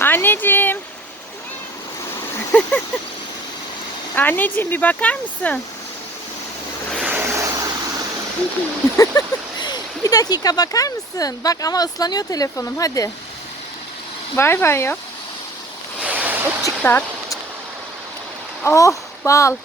Anneciğim. Anneciğim bir bakar mısın? Bir dakika bakar mısın? Bak ama ıslanıyor telefonum, hadi. Bay bay yap. Çıktı. Oh, bal.